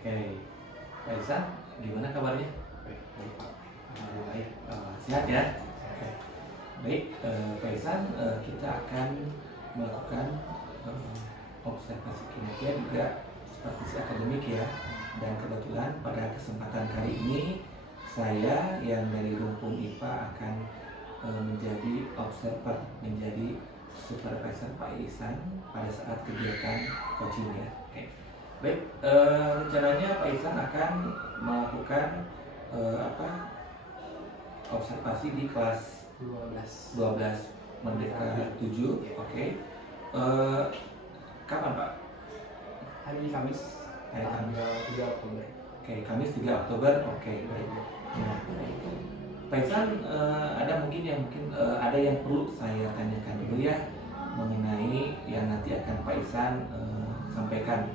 Oke, Pak Ihsan, gimana kabarnya? Baik, baik Pak. Alhamdulillah baik. Sehat ya? Oke. Baik, Pak Ihsan, kita akan melakukan observasi kinerja juga supervisi akademik ya. Dan kebetulan pada kesempatan kali ini saya yang dari Rumpun IPA akan menjadi observer, menjadi supervisor Pak Ihsan pada saat kegiatan coaching ya. Oke. Baik, rencananya Pak Ihsan akan melakukan observasi di kelas 12 Merdeka 7. Oke. Kapan Pak? Hari Kamis, Hari Kamis. tanggal 3 Oktober. Oke, Kamis 3 Oktober. Oke, baik. Nah, Pak Ihsan, ada yang perlu saya tanyakan dulu ya mengenai yang nanti akan Pak Ihsan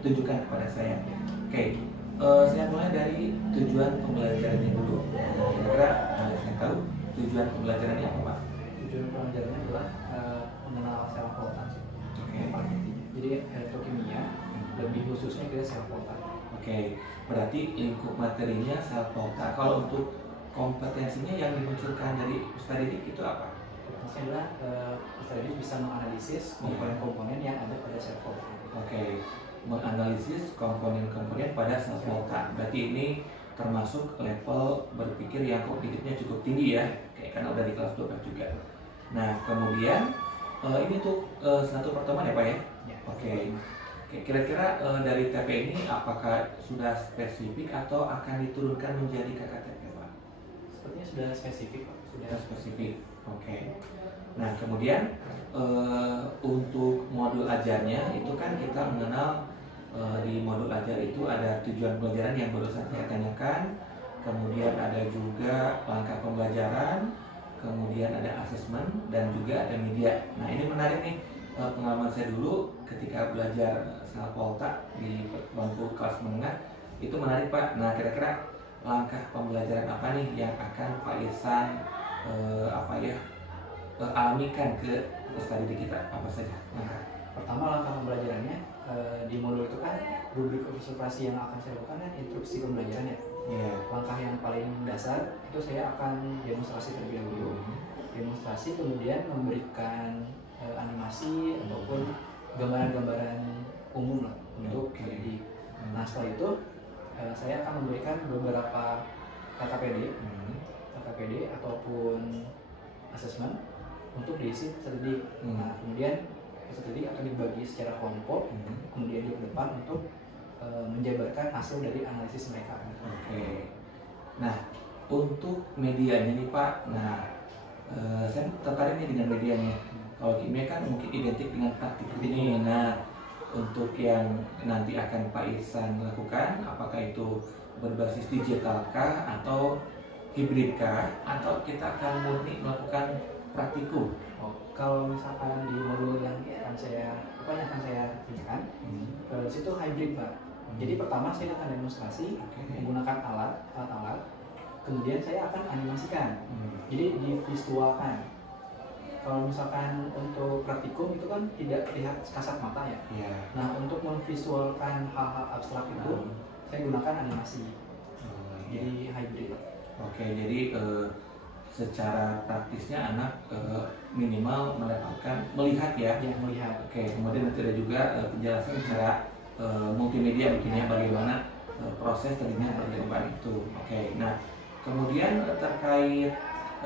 tunjukkan kepada saya. Oke, saya mulai dari tujuan pembelajarannya dulu. Kira-kira saya tahu tujuan pembelajarannya apa Pak? Tujuan pelajarannya adalah mengenal sel voltan. Oke. Yang paling intinya. Jadi elektrokimia, lebih khususnya ke sel voltan. Oke, berarti lingkup materinya sel volta. Kalau untuk kompetensinya yang dimunculkan dari Ustadz Didik itu apa? Maksudnya adalah Ustadz Didik bisa menganalisis komponen-komponen yang ada pada sel voltan. Oke, menganalisis komponen-komponen pada sel volta. Berarti ini termasuk level berpikir yang kognitifnya cukup tinggi ya, karena udah di kelas 12 juga. Nah, kemudian ini tuh satu pertemuan ya Pak ya? Ya. Oke, kira-kira dari TP ini apakah sudah spesifik atau akan diturunkan menjadi KKTP Pak? Sepertinya sudah spesifik Pak. Sudah spesifik. Oke. Nah, kemudian untuk modul ajarnya itu kan kita mengenal di modul ajar itu ada tujuan pelajaran yang baru saya tanyakan, kemudian ada juga langkah pembelajaran, kemudian ada asesmen dan juga ada media. Nah, ini menarik nih, pengalaman saya dulu ketika belajar sel volta di bangku kelas menengah itu menarik Pak. Nah, kira-kira langkah pembelajaran apa nih yang akan Pak Ihsan alamikan ke Ustadz Didik kita, apa saja? Pertama, langkah pembelajarannya di modul itu kan rubrik observasi yang akan saya lakukan kan instruksi pembelajaran ya. Yeah. Langkah yang paling dasar itu saya akan demonstrasi terlebih dahulu. Demonstrasi kemudian memberikan animasi ataupun gambaran-gambaran umum lah untuk pendidik. Nah, setelah itu saya akan memberikan beberapa KKPD ataupun asesmen untuk diisi peserta didik. Nah, kemudian peserta didik akan dibagi secara kelompok, kemudian di depan untuk menjabarkan hasil dari analisis mereka. Oke. Nah, untuk medianya nih Pak, saya tertarik nih dengan medianya. Kalau kimia kan mungkin identik dengan praktik ini. Nah, untuk yang nanti akan Pak Ihsan lakukan, apakah itu berbasis digital kah atau hibrid kah, atau kita akan murni melakukan praktikum? Kalau misalkan di modul yang akan saya kerjakan, di situ hybrid Pak. Jadi pertama saya akan demonstrasi menggunakan alat-alat, kemudian saya akan animasikan. Jadi divisualkan. Kalau misalkan untuk praktikum itu kan tidak terlihat kasat mata ya. Nah, untuk memvisualkan hal-hal abstrak itu saya gunakan animasi. Jadi hybrid. Oke, jadi secara praktisnya anak minimal melihat ya. Ya, melihat. Oke, kemudian nanti ada juga penjelasan secara multimedia begini bagaimana proses terjadinya percobaan itu. Oke, nah kemudian terkait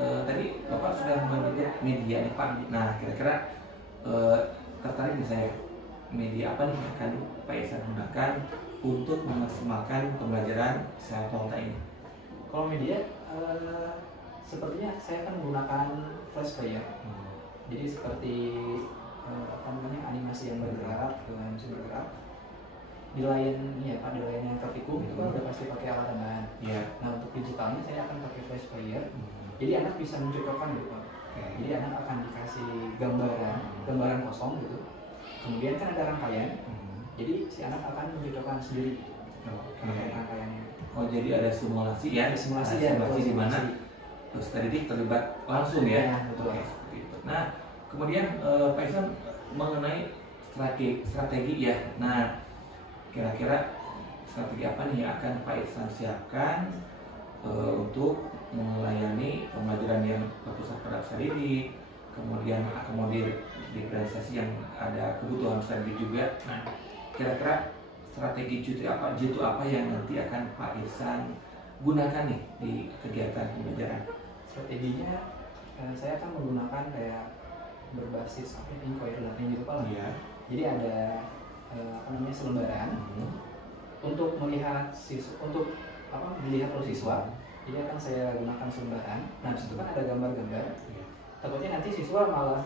tadi Bapak sudah menyebut media nih Pak. Nah, kira-kira tertarik nih saya, media apa nih yang akan Pak Ihsan gunakan untuk memaksimalkan pembelajaran sel volta ini? Kalau media sepertinya saya akan menggunakan flash player. Jadi seperti animasi yang bergerak, mesin bergerak. Di layar ini ya Pak, di layar yang praktikum itu kan udah pasti pakai alat tambahan. Nah, untuk digitalnya saya akan pakai flash player. Jadi anak bisa mencocokkan gitu Pak. Jadi anak akan dikasih gambaran kosong gitu. Kemudian kan ada rangkaian. Jadi si anak akan mencocokkan sendiri gitu. Rangkaiannya. Oh, jadi ada simulasi ya? Simulasi di mana Ustadz Didik terlibat langsung ya? Ya, betul. Oke, seperti itu. Nah, kemudian Pak Ihsan mengenai strategi ya. Nah, kira-kira strategi apa nih yang akan Pak Ihsan siapkan untuk melayani pembelajaran yang berpusat pada peserta didik, kemudian akomodir diferensiasi yang ada kebutuhan peserta didik juga. Nah, kira-kira strategi jitu apa yang nanti akan Pak Ihsan gunakan nih di kegiatan pembelajaran? Strateginya saya akan menggunakan kayak berbasis inquiry learning gitu Pak. Iya. Jadi ada selembaran untuk melihat melihat siswa. Jadi akan saya gunakan selembaran. Nah, di situ kan ada gambar-gambar. Iya. Takutnya nanti siswa malah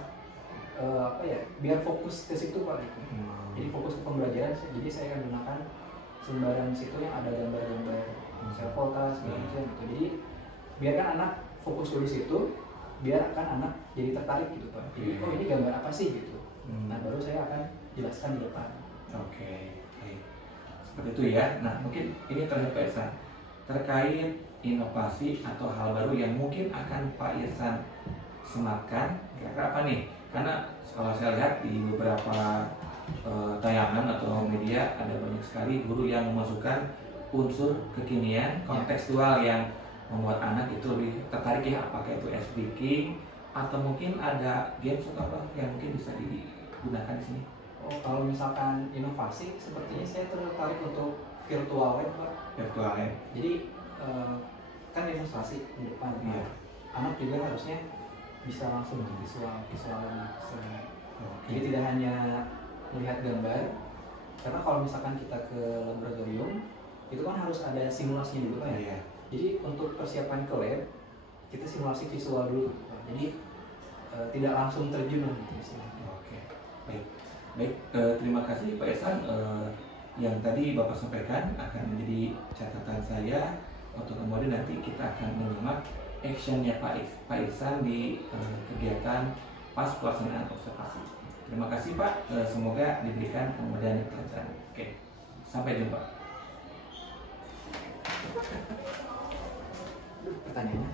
biar fokus ke situ Pak. Jadi fokus ke pembelajaran. Jadi saya akan gunakan selembaran situ yang ada gambar-gambar sel volta segala macam gitu. Jadi biarkan anak fokus dulu situ, biar kan anak jadi tertarik gitu Pak. Jadi oh ini gambar apa sih gitu. Nah baru saya akan jelaskan di depan. Oke, baik. Seperti itu ya. Nah mungkin ini terakhir Pak Ihsan terkait inovasi atau hal baru yang mungkin akan Pak Ihsan sematkan. Kira-kira apa nih? Karena kalau saya lihat di beberapa tayangan atau media ada banyak sekali guru yang memasukkan unsur kekinian kontekstual yang membuat anak itu lebih tertarik ya, apakah itu speaking atau mungkin ada games atau apa yang mungkin bisa digunakan di sini. Oh, kalau misalkan inovasi sepertinya saya tertarik untuk virtual lab Pak. Virtual lab. Jadi kan demonstrasi di depan. Iya. Anak juga harusnya bisa langsung visual. Jadi tidak hanya melihat gambar, karena kalau misalkan kita ke laboratorium itu kan harus ada simulasinya dulu Pak ya. Iya. Jadi untuk persiapan ke lab kita simulasi visual dulu. Jadi tidak langsung terjun gitu istilahnya. Oke, baik. Terima kasih Pak Ihsan yang tadi Bapak sampaikan akan menjadi catatan saya untuk kemudian nanti kita akan menyimak actionnya Pak Ihsan di kegiatan pas pelaksanaan observasi. Terima kasih Pak, semoga diberikan kemudahan di pelajaran. Oke, sampai jumpa. Pertanyaannya?